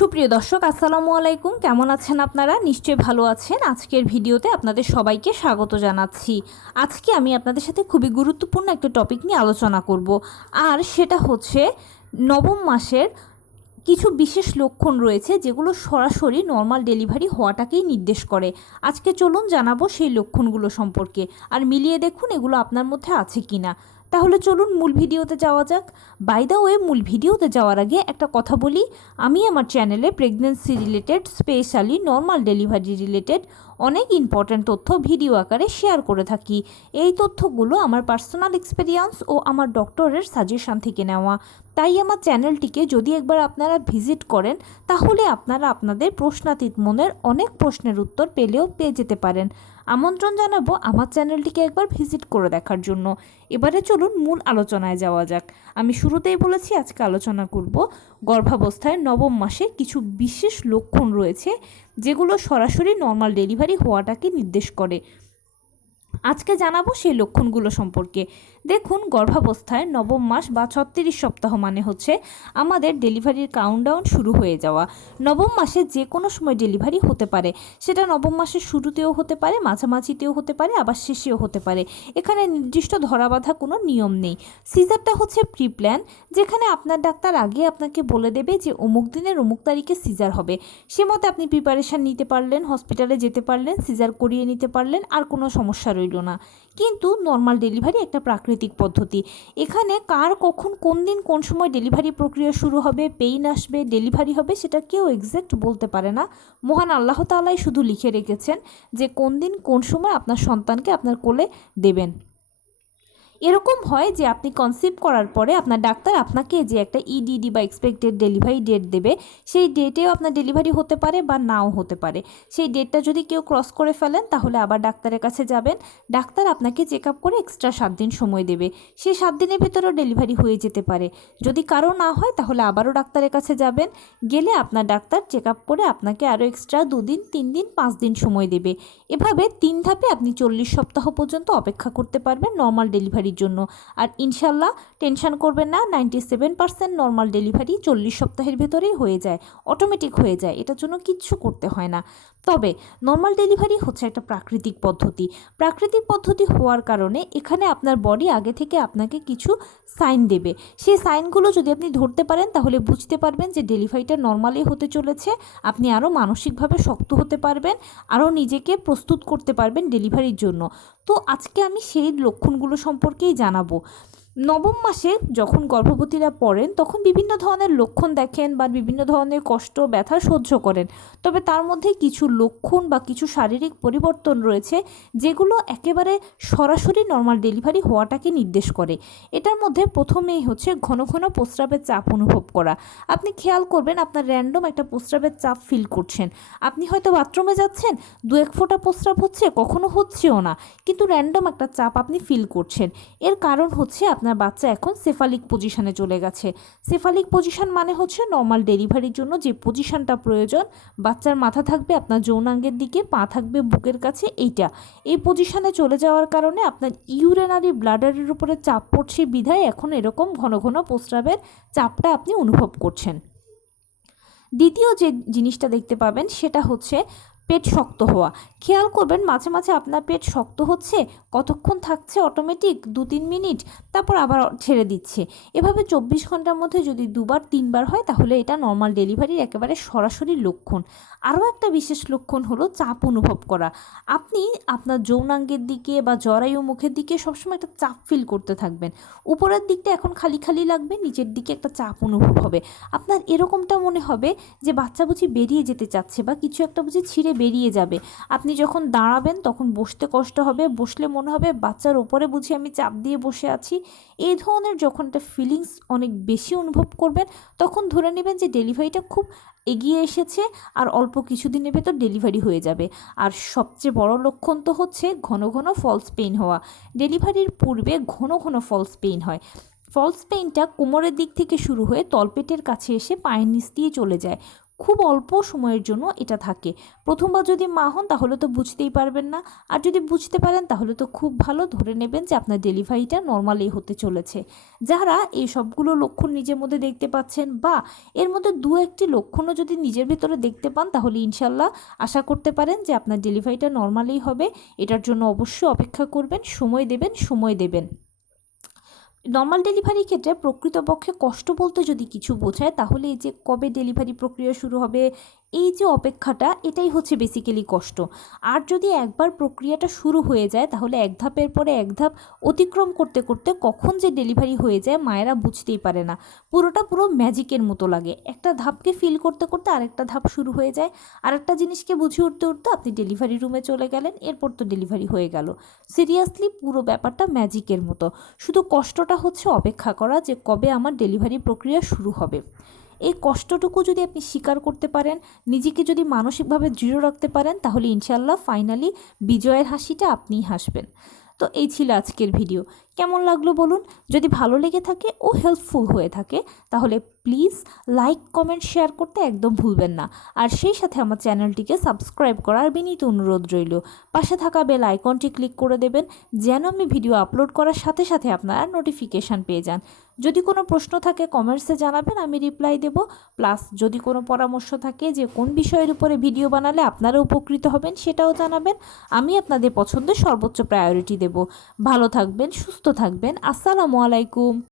সুপ্রিয় দর্শক আসসালামু আলাইকুম, কেমন আছেন আপনারা? নিশ্চয়ই ভালো আছেন। আজকের ভিডিওতে আপনাদের সবাইকে স্বাগত জানাচ্ছি। আজকে আমি আপনাদের সাথে খুবই গুরুত্বপূর্ণ একটা টপিক নিয়ে আলোচনা করব, আর সেটা হচ্ছে নবম মাসের কিছু বিশেষ লক্ষণ রয়েছে যেগুলো সরাসরি নর্মাল ডেলিভারি হওয়াটাকেই নির্দেশ করে। আজকে চলুন জানাবো সেই লক্ষণগুলো সম্পর্কে, আর মিলিয়ে দেখুন এগুলো আপনার মধ্যে আছে কি না। তাহলে চলুন মূল ভিডিওতে যাওয়া যাক। বাই দ্য ওয়ে, মূল ভিডিওতে যাওয়ার আগে একটা কথা বলি, আমি আমার চ্যানেলে pregnancy related, specially normal delivery related অনেক ইম্পর্ট্যান্ট তথ্য ভিডিও আকারে শেয়ার করে থাকি। এই তথ্যগুলো আমার পার্সোনাল এক্সপেরিয়েন্স ও আমার ডক্টরের সাজেশন থেকে নেওয়া। তাই আমার চ্যানেলটিকে যদি একবার আপনারা ভিজিট করেন, তাহলে আপনারা আপনাদের প্রশ্নাতীত মনের অনেক প্রশ্নের উত্তর পেয়ে যেতে পারেন। আমন্ত্রণ জানাবো আমার চ্যানেলটিকে একবার ভিজিট করে দেখার জন্য। এবারে চলুন মূল আলোচনায় যাওয়া যাক। আমি শুরুতেই বলেছি আজকে আলোচনা করব গর্ভাবস্থায় নবম মাসে কিছু বিশেষ লক্ষণ রয়েছে যেগুলো সরাসরি নর্মাল ডেলিভারি হওয়াটাকে নির্দেশ করে। আজকে জানাবো সেই লক্ষণগুলো সম্পর্কে। দেখুন, গর্ভাবস্থায় নবম মাস বা 36 সপ্তাহ মানে হচ্ছে আমাদের ডেলিভারির কাউন্টডাউন শুরু হয়ে যাওয়া। নবম মাসে যে কোনো সময় ডেলিভারি হতে পারে, সেটা নবম মাসের শুরুতেও হতে পারে, মাঝামাঝিতেও হতে পারে, আবার শেষেও হতে পারে। এখানে নির্দিষ্ট ধরাবাঁধা কোনো নিয়ম নেই। সিজারটা হচ্ছে প্রি প্ল্যান, যেখানে আপনার ডাক্তার আগে আপনাকে বলে দেবে যে অমুক দিনের অমুক তারিখে সিজার হবে। সে মতে আপনি প্রিপারেশান নিতে পারলেন, হসপিটালে যেতে পারলেন, সিজার করিয়ে নিতে পারলেন, আর কোনো সমস্যা রইল না। কিন্তু নর্মাল ডেলিভারি একটা প্রাকৃতিক পদ্ধতি। এখানে কার কখন কোন দিন কোন সময় ডেলিভারি প্রক্রিয়া শুরু হবে, পেইন আসবে, ডেলিভারি হবে, সেটা কেউ এক্স্যাক্ট বলতে পারে না। মহান আল্লাহ তাআলাই শুধু লিখে রেখেছেন যে কোন দিন কোন সময় আপনার সন্তানকে আপনার কোলে দেবেন। এরকম হয় যে আপনি কনসিভ করার পরে আপনার ডাক্তার আপনাকে যে একটা ইডিডি বা এক্সপেক্টেড ডেলিভারি ডেট দেবে, সেই ডেটেও আপনার ডেলিভারি হতে পারে বা নাও হতে পারে। সেই ডেটটা যদি কেউ ক্রস করে ফেলেন, তাহলে আবার ডাক্তারের কাছে যাবেন। ডাক্তার আপনাকে চেক আপ করে এক্সট্রা 7 দিন সময় দেবে। সেই 7 দিনের ভেতরেও ডেলিভারি হয়ে যেতে পারে। যদি কারো না হয়, তাহলে আবারও ডাক্তারের কাছে যাবেন। গেলে আপনার ডাক্তার চেক আপ করে আপনাকে আরও এক্সট্রা 2 দিন, 3 দিন, 5 দিন সময় দেবে। এভাবে 3 ধাপে আপনি 40 সপ্তাহ পর্যন্ত অপেক্ষা করতে পারবেন নর্মাল ডেলিভারির জন্য। আর ইনশাল্লাহ টেনশন করবেন না, 97% নর্মাল ডেলিভারি 40 সপ্তাহের ভেতরেই হয়ে যায়, অটোমেটিক হয়ে যায়, এটার জন্য কিচ্ছু করতে হয় না। তবে নর্মাল ডেলিভারি হচ্ছে একটা প্রাকৃতিক পদ্ধতি। প্রাকৃতিক পদ্ধতি হওয়ার কারণে এখানে আপনার বডি আগে থেকে আপনাকে কিছু সাইন দেবে। সেই সাইনগুলো যদি আপনি ধরতে পারেন, তাহলে বুঝতে পারবেন যে ডেলিভারিটা নর্মালি হতে চলেছে। আপনি আরও মানসিকভাবে শক্ত হতে পারবেন, আরও নিজেকে প্রস্তুত করতে পারবেন ডেলিভারির জন্য। তো আজকে আমি সেই লক্ষণগুলো সম্পর্কেই জানাবো। নবম মাসে যখন গর্ভবতীরা পড়েন, তখন বিভিন্ন ধরনের লক্ষণ দেখেন বা বিভিন্ন ধরনের কষ্ট, ব্যথা সহ্য করেন। তবে তার মধ্যে কিছু লক্ষণ বা কিছু শারীরিক পরিবর্তন রয়েছে যেগুলো একেবারে সরাসরি নর্মাল ডেলিভারি হওয়াটাকে নির্দেশ করে। এটার মধ্যে প্রথমেই হচ্ছে ঘন ঘন প্রস্রাবের চাপ অনুভব করা। আপনি খেয়াল করবেন আপনার র্যান্ডম একটা প্রস্রাবের চাপ ফিল করছেন। আপনি হয়তো বাথরুমে যাচ্ছেন, 2-1 ফোঁটা প্রস্রাব হচ্ছে, কখনো হচ্ছেও না, কিন্তু র্যান্ডম একটা চাপ আপনি ফিল করছেন। এর কারণ হচ্ছে আপনার বাচ্চা এখন সেফালিক পজিশনে চলে গেছে। সেফালিক পজিশন মানে হচ্ছে নর্মাল ডেলিভারির জন্য যে পজিশনটা প্রয়োজন, বাচ্চার মাথা থাকবে আপনার যৌনাঙ্গের দিকে, পা থাকবে বুকের কাছে, এই পজিশনে চলে যাওয়ার কারণে আপনার ইউরিনারি ব্লাডারের উপরে চাপ পড়ছে, বিধায় এখন এরকম ঘন ঘন প্রস্রাবের চাপটা আপনি অনুভব করছেন। দ্বিতীয় যে জিনিসটা দেখতে পাবেন সেটা হচ্ছে পেট শক্ত হওয়া। খেয়াল করবেন মাঝে মাঝে আপনার পেট শক্ত হচ্ছে, কতক্ষণ থাকছে অটোমেটিক 2-3 মিনিট, তারপর আবার ছেড়ে দিচ্ছে। এভাবে 24 ঘন্টার মধ্যে যদি 2-3 বার হয়, তাহলে এটা নর্মাল ডেলিভারির একেবারে সরাসরি লক্ষণ। আরও একটা বিশেষ লক্ষণ হলো চাপ অনুভব করা। আপনি আপনার যৌনাঙ্গের দিকে বা জরায়ু মুখের দিকে সবসময় একটা চাপ ফিল করতে থাকবেন। উপরের দিকটা এখন খালি খালি লাগবে, নিচের দিকে একটা চাপ অনুভব হবে। আপনার এরকমটা মনে হবে যে বাচ্চা বুঝি বেরিয়ে যেতে চাচ্ছে বা কিছু একটা বুঝি ছিঁড়ে বেরিয়ে যাবে। আপনি যখন দাঁড়াবেন তখন বসতে কষ্ট হবে, বসলে মনে হবে বাচ্চার ওপরে বুঝি আমি চাপ দিয়ে বসে আছি। এই ধরনের যখন একটা ফিলিংস অনেক বেশি অনুভব করবেন, তখন ধরে নেবেন যে ডেলিভারিটা খুব এগিয়ে এসেছে, আর অল্প কিছুদিনের ভেতর ডেলিভারি হয়ে যাবে। আর সবচেয়ে বড় লক্ষণ তো হচ্ছে ঘন ঘন ফলস পেইন হওয়া। ডেলিভারির পূর্বে ঘন ঘন ফলস পেইন হয়। ফলস পেইনটা কোমরের দিক থেকে শুরু হয়ে তলপেটের কাছে এসে পায়ের নিচ দিয়ে চলে যায়। খুব অল্প সময়ের জন্য এটা থাকে। প্রথমবার যদি মা হন তাহলে তো বুঝতেই পারবেন না, আর যদি বুঝতে পারেন তাহলে তো খুব ভালো, ধরে নেবেন যে আপনার ডেলিভারিটা নর্মালি হতে চলেছে। যারা এই সবগুলো লক্ষণ নিজের মধ্যে দেখতে পাচ্ছেন বা এর মধ্যে দু একটি লক্ষণও যদি নিজের ভেতরে দেখতে পান, তাহলে ইনশাল্লাহ আশা করতে পারেন যে আপনার ডেলিভারিটা নর্মালি হবে। এটার জন্য অবশ্যই অপেক্ষা করবেন, সময় দেবেন। নর্মাল ডেলিভারির ক্ষেত্রে প্রকৃতপক্ষে কষ্ট বলতে যদি কিছু বোঝায়, তাহলে এই যে কবে ডেলিভারি প্রক্রিয়া শুরু হবে, এই যে অপেক্ষাটা, এটাই হচ্ছে বেসিক্যালি কষ্ট। আর যদি একবার প্রক্রিয়াটা শুরু হয়ে যায়, তাহলে এক ধাপের পরে এক ধাপ অতিক্রম করতে করতে কখন যে ডেলিভারি হয়ে যায় মায়েরা বুঝতেই পারে না। পুরো ম্যাজিকের মতো লাগে। একটা ধাপকে ফিল করতে করতে আরেকটা ধাপ শুরু হয়ে যায়, আরেকটা জিনিসকে বুঝে উঠতে উঠতে আপনি ডেলিভারি রুমে চলে গেলেন, এরপর তো ডেলিভারি হয়ে গেল। সিরিয়াসলি পুরো ব্যাপারটা ম্যাজিকের মতো। শুধু কষ্টটা হচ্ছে অপেক্ষা করা যে কবে আমার ডেলিভারি প্রক্রিয়া শুরু হবে। এই কষ্টটুকু যদি আপনি স্বীকার করতে পারেন, নিজেকে যদি মানসিকভাবে দৃঢ় রাখতে পারেন, তাহলে ইনশাল্লাহ ফাইনালি বিজয়ের হাসিটা আপনিই হাসবেন। তো এই ছিল আজকের ভিডিও। কেমন লাগলো বলুন? যদি ভালো লেগে থাকে ও হেল্পফুল হয়ে থাকে, তাহলে প্লিজ লাইক, কমেন্ট, শেয়ার করতে একদম ভুলবেন না। আর সেই সাথে আমার চ্যানেলটিকে সাবস্ক্রাইব করার বিনীত অনুরোধ রইল। পাশে থাকা বেল আইকনটি ক্লিক করে দেবেন, যেন আমি ভিডিও আপলোড করার সাথে সাথে আপনারা নোটিফিকেশান পেয়ে যান। যদি কোনো প্রশ্ন থাকে কমেন্টসে জানাবেন, আমি রিপ্লাই দেব। প্লাস যদি কোনো পরামর্শ থাকে যে কোন বিষয়ের উপরে ভিডিও বানালে আপনারা উপকৃত হবেন, সেটাও জানাবেন। আমি আপনাদের পছন্দের সর্বোচ্চ প্রায়োরিটি দেব। ভালো থাকবেন, সুস্থ থাকবেন। আসসালামু আলাইকুম।